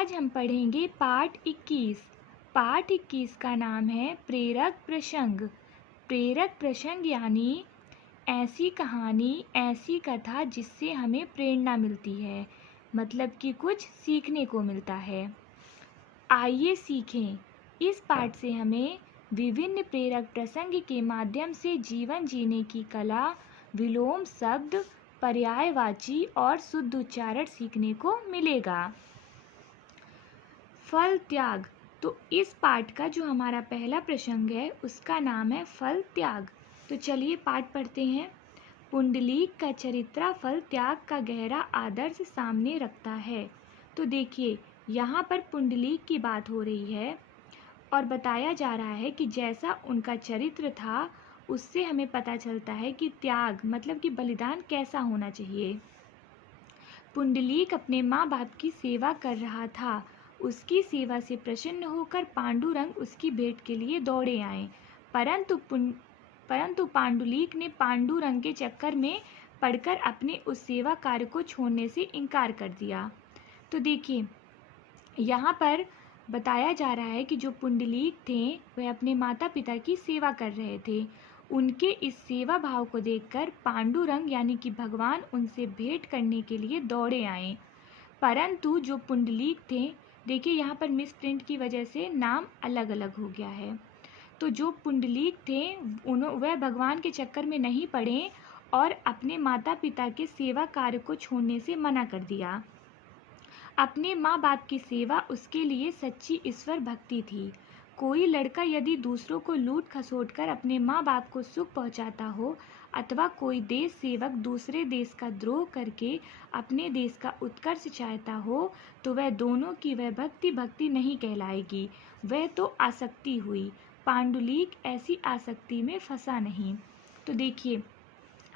आज हम पढ़ेंगे पाठ 21। पाठ 21 का नाम है प्रेरक प्रसंग। प्रेरक प्रसंग यानी ऐसी कहानी, ऐसी कथा जिससे हमें प्रेरणा मिलती है, मतलब कि कुछ सीखने को मिलता है। आइए सीखें। इस पाठ से हमें विभिन्न प्रेरक प्रसंग के माध्यम से जीवन जीने की कला, विलोम शब्द, पर्यायवाची और शुद्ध उच्चारण सीखने को मिलेगा। फल त्याग। तो इस पाठ का जो हमारा पहला प्रसंग है उसका नाम है फल त्याग। तो चलिए पाठ पढ़ते हैं। पुंडलीक का चरित्र फल त्याग का गहरा आदर्श सामने रखता है। तो देखिए यहाँ पर पुंडलीक की बात हो रही है और बताया जा रहा है कि जैसा उनका चरित्र था उससे हमें पता चलता है कि त्याग मतलब कि बलिदान कैसा होना चाहिए। पुंडलीक अपने माँ बाप की सेवा कर रहा था। उसकी सेवा से प्रसन्न होकर पांडुरंग उसकी भेंट के लिए दौड़े आए, परंतु पांडुलीक ने पांडुरंग के चक्कर में पड़कर अपने उस सेवा कार्य को छोड़ने से इनकार कर दिया। तो देखिए यहाँ पर बताया जा रहा है कि जो पुंडलीक थे वह अपने माता पिता की सेवा कर रहे थे। उनके इस सेवा भाव को देखकर पांडुरंग यानी कि भगवान उनसे भेंट करने के लिए दौड़े आए, परंतु जो पुंडलीक थे, देखिए यहाँ पर मिस प्रिंट की वजह से नाम अलग अलग हो गया है। तो जो पुंडलीक थे वह भगवान के चक्कर में नहीं पड़े और अपने माता पिता के सेवा कार्य को छोड़ने से मना कर दिया। अपने माँ बाप की सेवा उसके लिए सच्ची ईश्वर भक्ति थी। कोई लड़का यदि दूसरों को लूट खसोट कर अपने माँ बाप को सुख पहुँचाता हो अथवा कोई देश सेवक दूसरे देश का द्रोह करके अपने देश का उत्कर्ष चाहता हो तो वह दोनों की वह भक्ति नहीं कहलाएगी, वह तो आसक्ति हुई। पांडुलीक ऐसी आसक्ति में फंसा नहीं। तो देखिए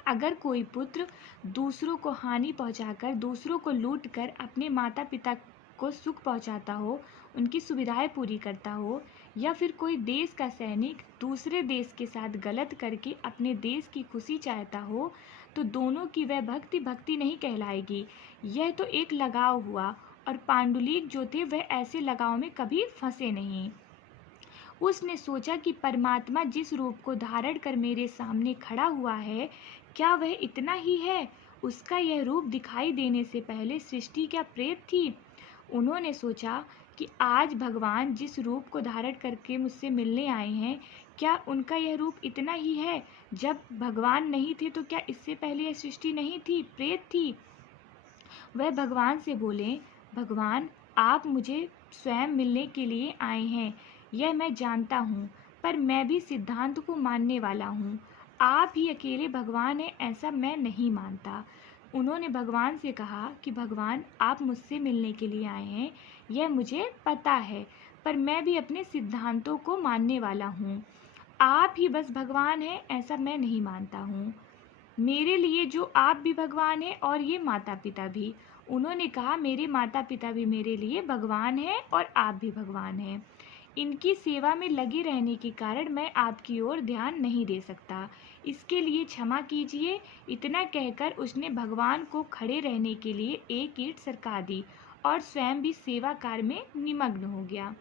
अगर कोई पुत्र दूसरों को हानि पहुंचाकर, दूसरों को लूट कर अपने माता पिता को सुख पहुंचाता हो, उनकी सुविधाएं पूरी करता हो, या फिर कोई देश का सैनिक दूसरे देश के साथ गलत करके अपने देश की खुशी चाहता हो तो दोनों की वह भक्ति नहीं कहलाएगी। यह तो एक लगाव हुआ और पांडुलीक जो थे वह ऐसे लगाव में कभी फंसे नहीं। उसने सोचा कि परमात्मा जिस रूप को धारण कर मेरे सामने खड़ा हुआ है, क्या वह इतना ही है? उसका यह रूप दिखाई देने से पहले सृष्टि क्या प्रेत थी? उन्होंने सोचा कि आज भगवान जिस रूप को धारण करके मुझसे मिलने आए हैं, क्या उनका यह रूप इतना ही है? जब भगवान नहीं थे तो क्या इससे पहले यह सृष्टि नहीं थी, प्रेत थी? वह भगवान से बोले, भगवान आप मुझे स्वयं मिलने के लिए आए हैं, यह मैं जानता हूँ, पर मैं भी सिद्धांत को मानने वाला हूँ। आप ही अकेले भगवान हैं ऐसा मैं नहीं मानता। उन्होंने भगवान से कहा कि भगवान आप मुझसे मिलने के लिए आए हैं, यह मुझे पता है, पर मैं भी अपने सिद्धांतों को मानने वाला हूँ। आप ही बस भगवान हैं ऐसा मैं नहीं मानता हूँ। मेरे लिए जो आप भी भगवान हैं और ये माता पिता भी। उन्होंने कहा मेरे माता पिता भी मेरे लिए भगवान हैं और आप भी भगवान हैं। इनकी सेवा में लगे रहने के कारण मैं आपकी ओर ध्यान नहीं दे सकता, इसके लिए क्षमा कीजिए। इतना कहकर उसने भगवान को खड़े रहने के लिए एक ईंट सरका दी और स्वयं भी सेवा कार्य में निमग्न हो गया।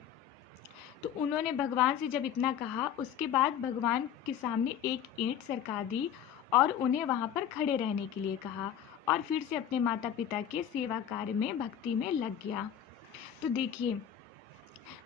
तो उन्होंने भगवान से जब इतना कहा उसके बाद भगवान के सामने एक ईंट सरका दी और उन्हें वहाँ पर खड़े रहने के लिए कहा और फिर से अपने माता पिता के सेवा कार्य में भक्ति में लग गया। तो देखिए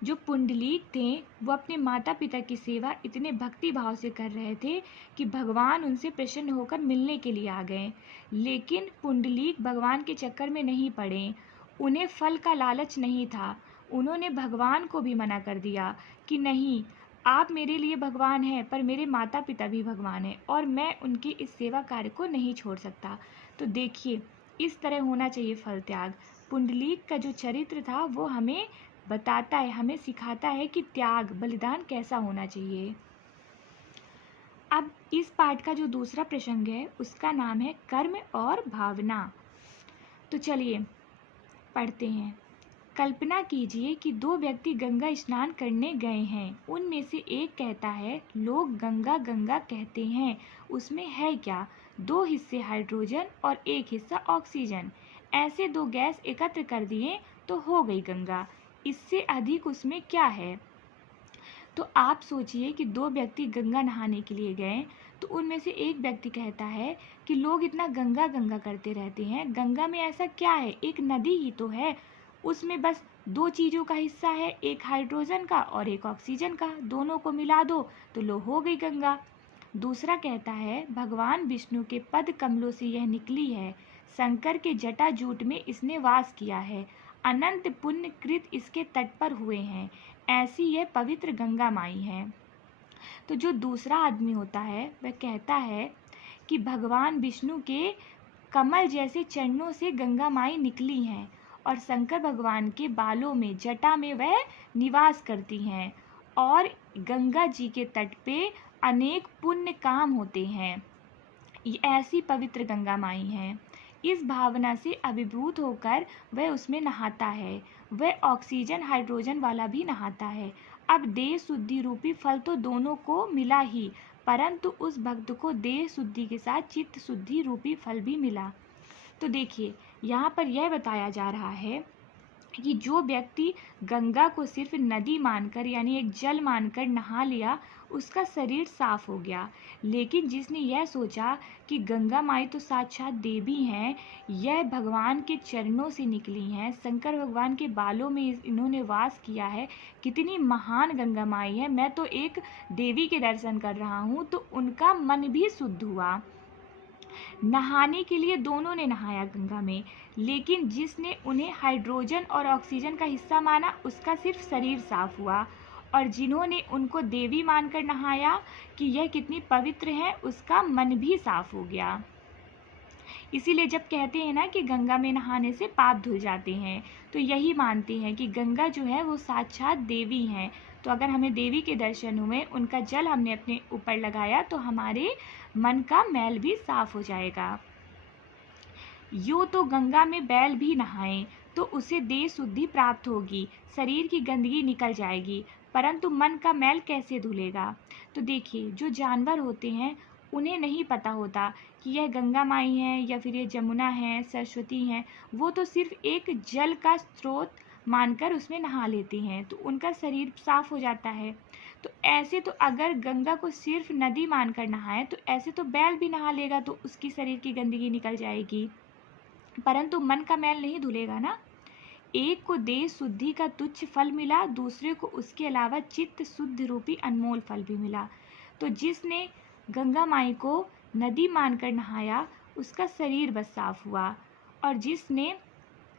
जो पुंडलीक थे वो अपने माता पिता की सेवा इतने भक्ति भाव से कर रहे थे कि भगवान उनसे प्रसन्न होकर मिलने के लिए आ गए। लेकिन पुंडलीक भगवान के चक्कर में नहीं पड़े, उन्हें फल का लालच नहीं था। उन्होंने भगवान को भी मना कर दिया कि नहीं, आप मेरे लिए भगवान हैं पर मेरे माता पिता भी भगवान हैं और मैं उनकी इस सेवा कार्य को नहीं छोड़ सकता। तो देखिए इस तरह होना चाहिए फल त्याग। पुंडलीक का जो चरित्र था वो हमें बताता है, हमें सिखाता है कि त्याग बलिदान कैसा होना चाहिए। अब इस पाठ का जो दूसरा प्रसंग है उसका नाम है कर्म और भावना। तो चलिए पढ़ते हैं। कल्पना कीजिए कि दो व्यक्ति गंगा स्नान करने गए हैं। उनमें से एक कहता है लोग गंगा गंगा कहते हैं, उसमें है क्या? 2 हिस्से हाइड्रोजन और 1 हिस्सा ऑक्सीजन। ऐसे 2 गैस एकत्र कर दिए तो हो गई गंगा, इससे अधिक उसमें क्या है। तो आप सोचिए कि दो व्यक्ति गंगा नहाने के लिए गए, तो उनमें से एक व्यक्ति कहता है कि लोग इतना गंगा गंगा करते रहते हैं, गंगा में ऐसा क्या है, एक नदी ही तो है, उसमें बस दो चीज़ों का हिस्सा है, एक हाइड्रोजन का और एक ऑक्सीजन का, दोनों को मिला दो तो लो हो गई गंगा। दूसरा कहता है भगवान विष्णु के पद कमलों से यह निकली है, शंकर के जटाजूट में इसने वास किया है, अनंत पुण्य कृत इसके तट पर हुए हैं, ऐसी यह पवित्र गंगा माई है। तो जो दूसरा आदमी होता है वह कहता है कि भगवान विष्णु के कमल जैसे चरणों से गंगा माई निकली हैं और शंकर भगवान के बालों में जटा में वह निवास करती हैं और गंगा जी के तट पे अनेक पुण्य काम होते हैं, ये ऐसी पवित्र गंगा माई हैं। इस भावना से अभिभूत होकर वह उसमें नहाता है, वह ऑक्सीजन हाइड्रोजन वाला भी नहाता है। अब देह शुद्धि रूपी फल तो दोनों को मिला ही, परंतु उस भक्त को देह शुद्धि के साथ चित्त शुद्धि रूपी फल भी मिला। तो देखिए यहाँ पर यह बताया जा रहा है कि जो व्यक्ति गंगा को सिर्फ नदी मानकर यानी एक जल मानकर नहा लिया उसका शरीर साफ हो गया, लेकिन जिसने यह सोचा कि गंगा माई तो साक्षात देवी हैं, यह भगवान के चरणों से निकली हैं, शंकर भगवान के बालों में इन्होंने वास किया है, कितनी महान गंगा माई है, मैं तो एक देवी के दर्शन कर रहा हूँ, तो उनका मन भी शुद्ध हुआ। नहाने के लिए दोनों ने नहाया गंगा में, लेकिन जिसने उन्हें हाइड्रोजन और ऑक्सीजन का हिस्सा माना उसका सिर्फ शरीर साफ हुआ, और जिन्होंने उनको देवी मानकर नहाया कि यह कितनी पवित्र है उसका मन भी साफ हो गया। इसीलिए जब कहते हैं ना कि गंगा में नहाने से पाप धुल जाते हैं, तो यही मानते हैं कि गंगा जो है वो साक्षात देवी हैं। तो अगर हमें देवी के दर्शन हुए, उनका जल हमने अपने ऊपर लगाया तो हमारे मन का मैल भी साफ हो जाएगा। यूँ तो गंगा में बैल भी नहाए तो उसे देह शुद्धि प्राप्त होगी, शरीर की गंदगी निकल जाएगी, परंतु मन का मैल कैसे धुलेगा। तो देखिए जो जानवर होते हैं उन्हें नहीं पता होता कि यह गंगा माई है या फिर ये जमुना है, सरस्वती हैं, वो तो सिर्फ एक जल का स्रोत मानकर उसमें नहा लेते हैं, तो उनका शरीर साफ हो जाता है। तो ऐसे तो अगर गंगा को सिर्फ नदी मानकर नहाए तो ऐसे तो बैल भी नहा लेगा तो उसकी शरीर की गंदगी निकल जाएगी, परंतु मन का मैल नहीं धुलेगा ना। एक को देह शुद्धि का तुच्छ फल मिला, दूसरे को उसके अलावा चित्त शुद्ध रूपी अनमोल फल भी मिला। तो जिसने गंगा माई को नदी मानकर नहाया उसका शरीर बस साफ हुआ, और जिसने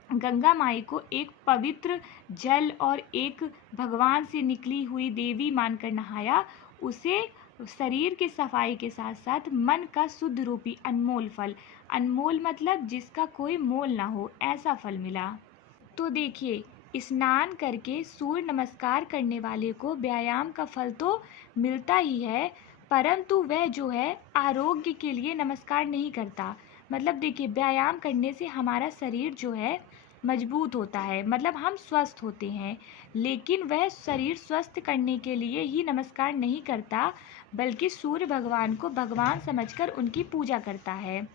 गंगा माई को एक पवित्र जल और एक भगवान से निकली हुई देवी मानकर नहाया उसे शरीर के सफाई के साथ साथ मन का शुद्ध रूपी अनमोल फल, अनमोल मतलब जिसका कोई मोल ना हो, ऐसा फल मिला। तो देखिए स्नान करके सूर्य नमस्कार करने वाले को व्यायाम का फल तो मिलता ही है, परंतु वह जो है आरोग्य के लिए नमस्कार नहीं करता। मतलब देखिए व्यायाम करने से हमारा शरीर जो है मजबूत होता है, मतलब हम स्वस्थ होते हैं, लेकिन वह शरीर स्वस्थ करने के लिए ही नमस्कार नहीं करता, बल्कि सूर्य भगवान को भगवान समझकर उनकी पूजा करता है।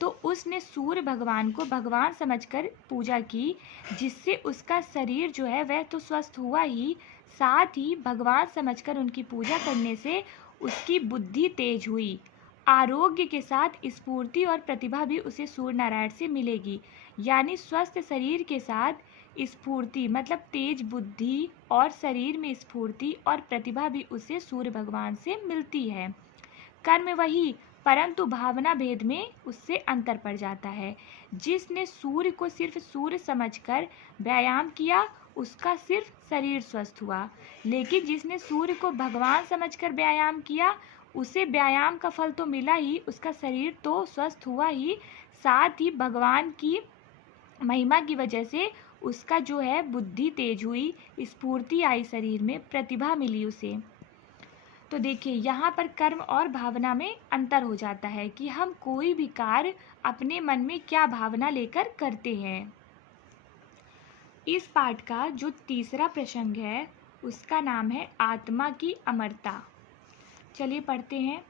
तो उसने सूर्य भगवान को भगवान समझकर पूजा की, जिससे उसका शरीर जो है वह तो स्वस्थ हुआ ही, साथ ही भगवान समझकर उनकी पूजा करने से उसकी बुद्धि तेज हुई, आरोग्य के साथ स्फूर्ति और प्रतिभा भी उसे सूर्य नारायण से मिलेगी। यानी स्वस्थ शरीर के साथ स्फूर्ति मतलब तेज बुद्धि और शरीर में स्फूर्ति और प्रतिभा भी उसे सूर्य भगवान से मिलती है। कर्म वही, परंतु भावना भेद में उससे अंतर पड़ जाता है। जिसने सूर्य को सिर्फ सूर्य समझकर व्यायाम किया उसका सिर्फ शरीर स्वस्थ हुआ, लेकिन जिसने सूर्य को भगवान समझकर व्यायाम किया उसे व्यायाम का फल तो मिला ही, उसका शरीर तो स्वस्थ हुआ ही, साथ ही भगवान की महिमा की वजह से उसका जो है बुद्धि तेज हुई, स्फूर्ति आई शरीर में, प्रतिभा मिली उसे। तो देखिए यहाँ पर कर्म और भावना में अंतर हो जाता है कि हम कोई भी कार्य अपने मन में क्या भावना लेकर करते हैं। इस पाठ का जो तीसरा प्रसंग है उसका नाम है आत्मा की अमरता। चलिए पढ़ते हैं।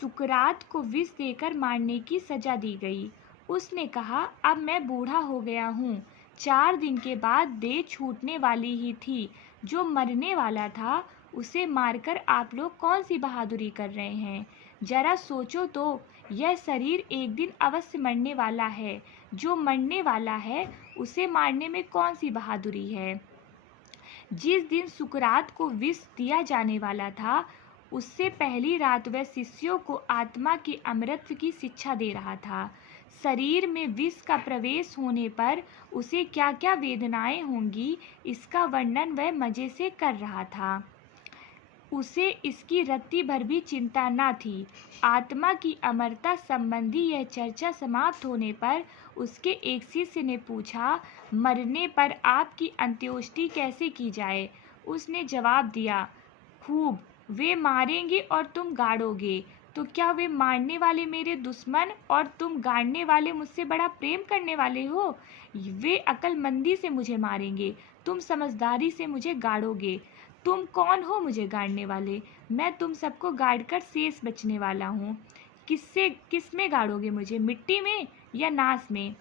सुकरात को विष देकर मारने की सजा दी गई। उसने कहा अब मैं बूढ़ा हो गया हूँ, 4 दिन के बाद देह छूटने वाली ही थी। जो मरने वाला था उसे मारकर आप लोग कौन सी बहादुरी कर रहे हैं? जरा सोचो तो, यह शरीर एक दिन अवश्य मरने वाला है। जो मरने वाला है उसे मारने में कौन सी बहादुरी है? जिस दिन सुकरात को विष दिया जाने वाला था, उससे पहली रात वह शिष्यों को आत्मा के अमरत्व की शिक्षा दे रहा था। शरीर में विष का प्रवेश होने पर उसे क्या क्या वेदनाएं होंगी, इसका वर्णन वह मजे से कर रहा था। उसे इसकी रत्ती भर भी चिंता न थी। आत्मा की अमरता संबंधी यह चर्चा समाप्त होने पर उसके एक शिष्य ने पूछा, मरने पर आपकी अंत्योष्टि कैसे की जाए? उसने जवाब दिया, खूब, वे मारेंगे और तुम गाड़ोगे। तो क्या वे मारने वाले मेरे दुश्मन और तुम गाड़ने वाले मुझसे बड़ा प्रेम करने वाले हो? वे अक्लमंदी से मुझे मारेंगे, तुम समझदारी से मुझे गाड़ोगे। तुम कौन हो मुझे गाड़ने वाले? मैं तुम सबको गाड़कर शेष बचने वाला हूँ। किस में गाड़ोगे मुझे, मिट्टी में या नाश में?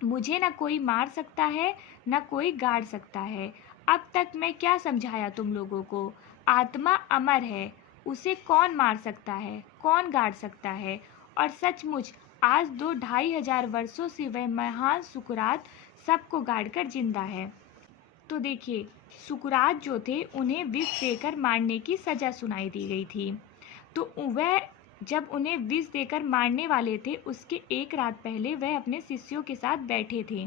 मुझे न कोई मार सकता है न कोई गाड़ सकता है। अब तक मैं क्या समझाया तुम लोगों को? आत्मा अमर है, उसे कौन मार सकता है, कौन गाड़ सकता है? और सचमुच आज 2-2,500 वर्षों से वह महान सुकरात सबको गाड़कर जिंदा है। तो देखिए, सुकरात जो थे उन्हें विष देकर मारने की सज़ा सुनाई दी गई थी। तो वह जब उन्हें विष देकर मारने वाले थे, उसके एक रात पहले वह अपने शिष्यों के साथ बैठे थे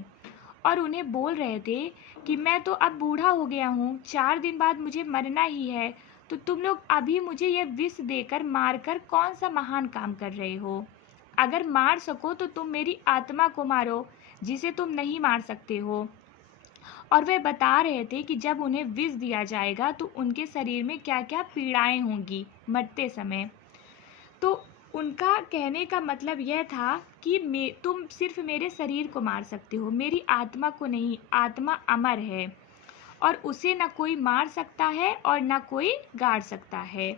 और उन्हें बोल रहे थे कि मैं तो अब बूढ़ा हो गया हूँ, 4 दिन बाद मुझे मरना ही है। तो तुम लोग अभी मुझे यह विष देकर मारकर कौन सा महान काम कर रहे हो? अगर मार सको तो तुम मेरी आत्मा को मारो, जिसे तुम नहीं मार सकते हो। और वे बता रहे थे कि जब उन्हें विष दिया जाएगा तो उनके शरीर में क्या क्या पीड़ाएं होंगी मरते समय। तो उनका कहने का मतलब यह था कि तुम सिर्फ मेरे शरीर को मार सकते हो, मेरी आत्मा को नहीं। आत्मा अमर है और उसे न कोई मार सकता है और न कोई गाड़ सकता है।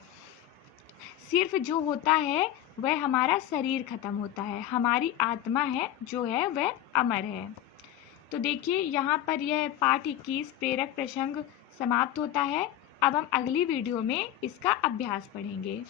सिर्फ जो होता है वह हमारा शरीर खत्म होता है, हमारी आत्मा है जो है वह अमर है। तो देखिए, यहाँ पर यह पाठ 21 प्रेरक प्रसंग समाप्त होता है। अब हम अगली वीडियो में इसका अभ्यास पढ़ेंगे।